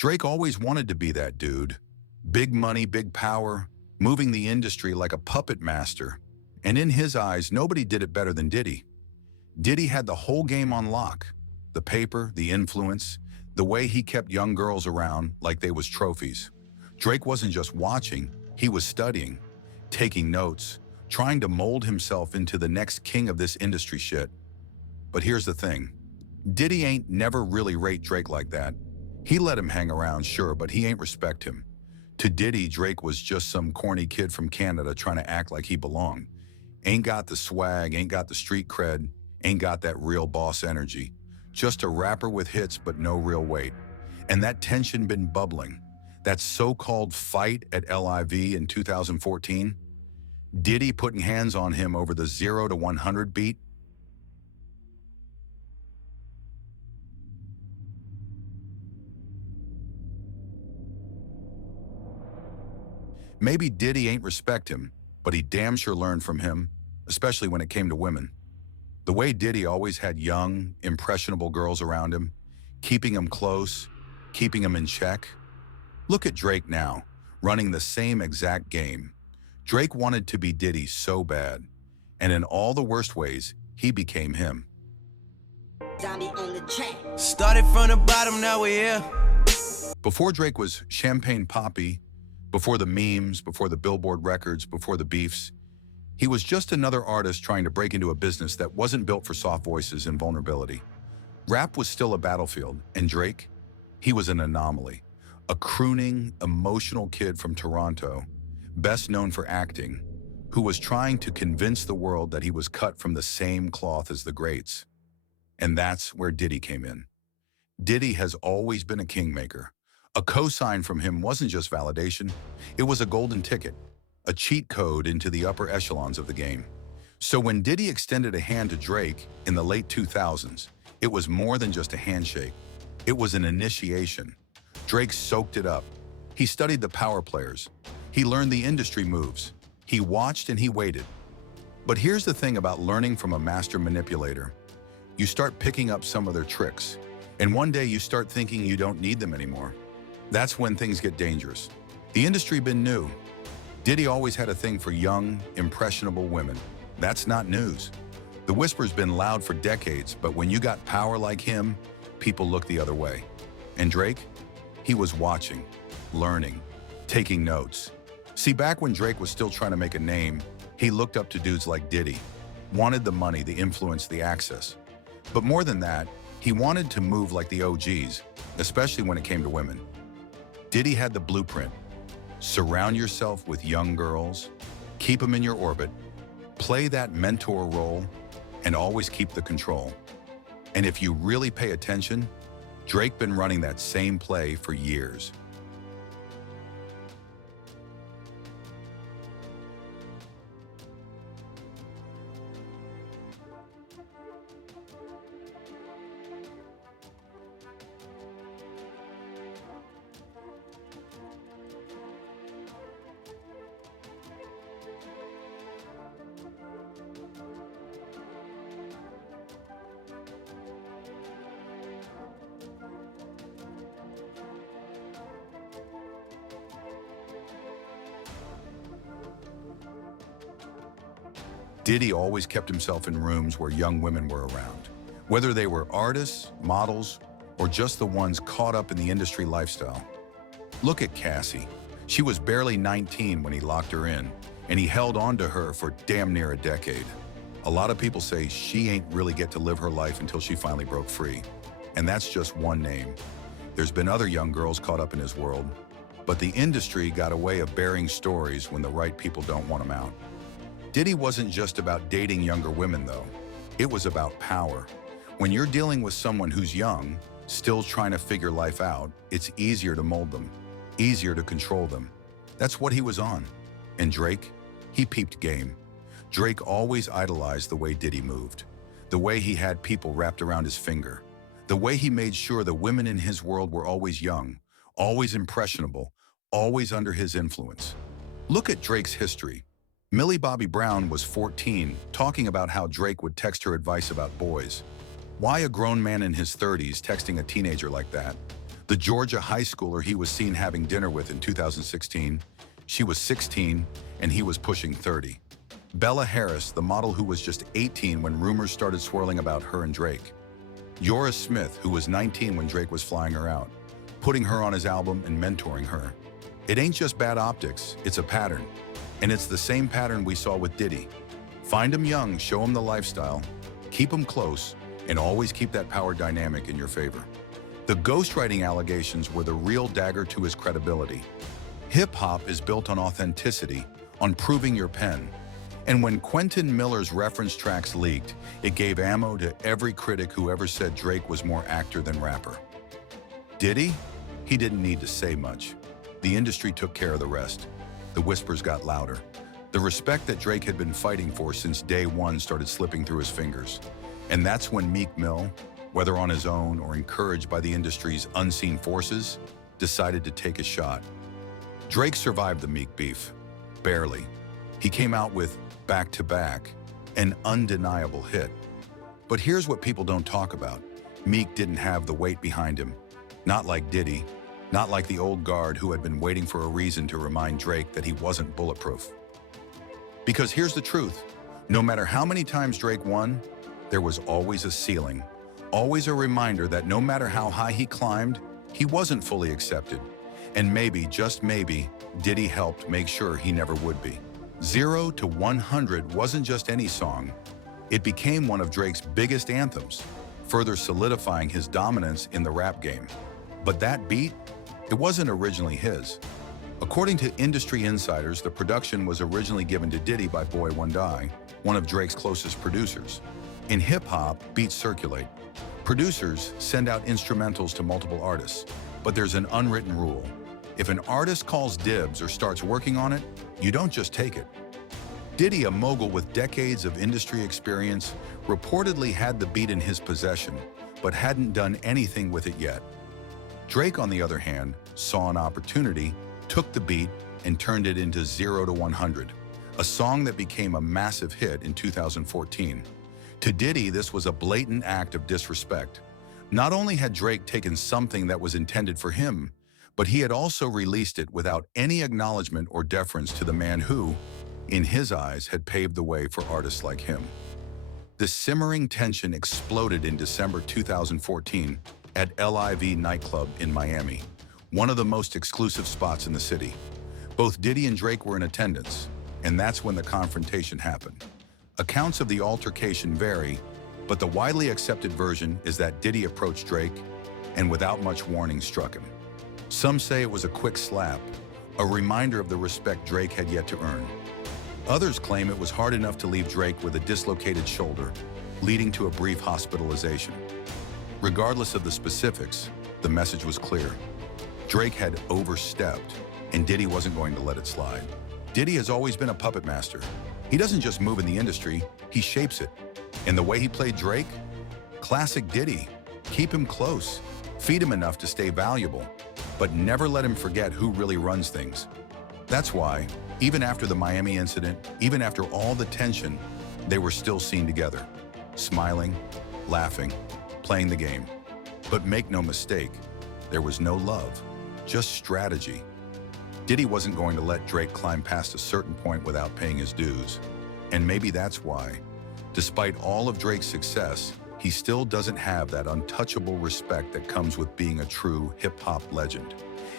Drake always wanted to be that dude. Big money, big power, moving the industry like a puppet master. And in his eyes, nobody did it better than Diddy. Diddy had the whole game on lock. The paper, the influence, the way he kept young girls around like they was trophies. Drake wasn't just watching, he was studying, taking notes, trying to mold himself into the next king of this industry shit. But here's the thing. Diddy ain't never really rate Drake like that. He let him hang around, sure, but he ain't respect him. To Diddy, Drake was just some corny kid from Canada trying to act like he belonged. Ain't got the swag, ain't got the street cred, ain't got that real boss energy. Just a rapper with hits but no real weight. And that tension been bubbling. That so-called fight at LIV in 2014, Diddy putting hands on him over the 0 to 100 beat. Maybe Diddy ain't respect him, but he damn sure learned from him, especially when it came to women. The way Diddy always had young, impressionable girls around him, keeping him close, keeping him in check. Look at Drake now, running the same exact game. Drake wanted to be Diddy so bad, and in all the worst ways, he became him. Started from the bottom, now we're here. Before Drake was Champagne Papi, before the memes, before the Billboard records, before the beefs, he was just another artist trying to break into a business that wasn't built for soft voices and vulnerability. Rap was still a battlefield, and Drake, he was an anomaly. A crooning, emotional kid from Toronto, best known for acting, who was trying to convince the world that he was cut from the same cloth as the greats. And that's where Diddy came in. Diddy has always been a kingmaker. A cosign from him wasn't just validation, it was a golden ticket, a cheat code into the upper echelons of the game. So when Diddy extended a hand to Drake in the late 2000s, it was more than just a handshake. It was an initiation. Drake soaked it up. He studied the power players. He learned the industry moves. He watched and he waited. But here's the thing about learning from a master manipulator. You start picking up some of their tricks, and one day you start thinking you don't need them anymore. That's when things get dangerous. The industry been new. Diddy always had a thing for young, impressionable women. That's not news. The whisper's been loud for decades, but when you got power like him, people look the other way. And Drake? He was watching, learning, taking notes. See, back when Drake was still trying to make a name, he looked up to dudes like Diddy, wanted the money, the influence, the access. But more than that, he wanted to move like the OGs, especially when it came to women. Diddy had the blueprint. Surround yourself with young girls, keep them in your orbit, play that mentor role, and always keep the control. And if you really pay attention, Drake been running that same play for years. Diddy always kept himself in rooms where young women were around, whether they were artists, models, or just the ones caught up in the industry lifestyle. Look at Cassie. She was barely 19 when he locked her in, and he held on to her for damn near a decade. A lot of people say she ain't really get to live her life until she finally broke free. And that's just one name. There's been other young girls caught up in his world, but the industry got a way of bearing stories when the right people don't want them out. Diddy wasn't just about dating younger women, though. It was about power. When you're dealing with someone who's young, still trying to figure life out, it's easier to mold them, easier to control them. That's what he was on. And Drake, he peeped game. Drake always idolized the way Diddy moved, the way he had people wrapped around his finger, the way he made sure the women in his world were always young, always impressionable, always under his influence. Look at Drake's history. Millie Bobby Brown was 14, talking about how Drake would text her advice about boys. Why a grown man in his 30s texting a teenager like that? The Georgia high schooler he was seen having dinner with in 2016, she was 16 and he was pushing 30. Bella Harris, the model who was just 18 when rumors started swirling about her and Drake. Yora Smith, who was 19 when Drake was flying her out, putting her on his album and mentoring her. It ain't just bad optics, it's a pattern. And it's the same pattern we saw with Diddy. Find him young, show him the lifestyle, keep him close, and always keep that power dynamic in your favor. The ghostwriting allegations were the real dagger to his credibility. Hip-hop is built on authenticity, on proving your pen. And when Quentin Miller's reference tracks leaked, it gave ammo to every critic who ever said Drake was more actor than rapper. Diddy? He didn't need to say much. The industry took care of the rest. The whispers got louder. The respect that Drake had been fighting for since day one started slipping through his fingers. And that's when Meek Mill, whether on his own or encouraged by the industry's unseen forces, decided to take a shot. Drake survived the Meek beef. Barely. He came out with Back to Back, an undeniable hit. But here's what people don't talk about. Meek didn't have the weight behind him. Not like Diddy, not like the old guard who had been waiting for a reason to remind Drake that he wasn't bulletproof. Because here's the truth. No matter how many times Drake won, there was always a ceiling. Always a reminder that no matter how high he climbed, he wasn't fully accepted. And maybe, just maybe, Diddy helped make sure he never would be. 0 to 100 wasn't just any song. It became one of Drake's biggest anthems, further solidifying his dominance in the rap game. But that beat, it wasn't originally his. According to industry insiders, the production was originally given to Diddy by Boy One Die, one of Drake's closest producers. In hip-hop, beats circulate. Producers send out instrumentals to multiple artists, but there's an unwritten rule. If an artist calls dibs or starts working on it, you don't just take it. Diddy, a mogul with decades of industry experience, reportedly had the beat in his possession, but hadn't done anything with it yet. Drake, on the other hand, saw an opportunity, took the beat, and turned it into 0 to 100, a song that became a massive hit in 2014. To Diddy, this was a blatant act of disrespect. Not only had Drake taken something that was intended for him, but he had also released it without any acknowledgement or deference to the man who, in his eyes, had paved the way for artists like him. The simmering tension exploded in December 2014 at LIV nightclub in Miami, one of the most exclusive spots in the city. Both Diddy and Drake were in attendance, and that's when the confrontation happened. Accounts of the altercation vary, but the widely accepted version is that Diddy approached Drake and without much warning struck him. Some say it was a quick slap, a reminder of the respect Drake had yet to earn. Others claim it was hard enough to leave Drake with a dislocated shoulder, leading to a brief hospitalization. Regardless of the specifics, the message was clear. Drake had overstepped, and Diddy wasn't going to let it slide. Diddy has always been a puppet master. He doesn't just move in the industry, he shapes it. And the way he played Drake? Classic Diddy. Keep him close, feed him enough to stay valuable, but never let him forget who really runs things. That's why, even after the Miami incident, even after all the tension, they were still seen together, smiling, laughing, playing the game. But make no mistake, there was no love, just strategy. Diddy wasn't going to let Drake climb past a certain point without paying his dues. And maybe that's why, despite all of Drake's success, he still doesn't have that untouchable respect that comes with being a true hip-hop legend.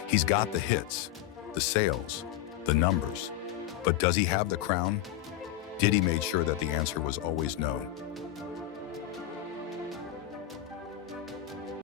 He's got the hits, the sales, the numbers. But does he have the crown? Diddy made sure that the answer was always no.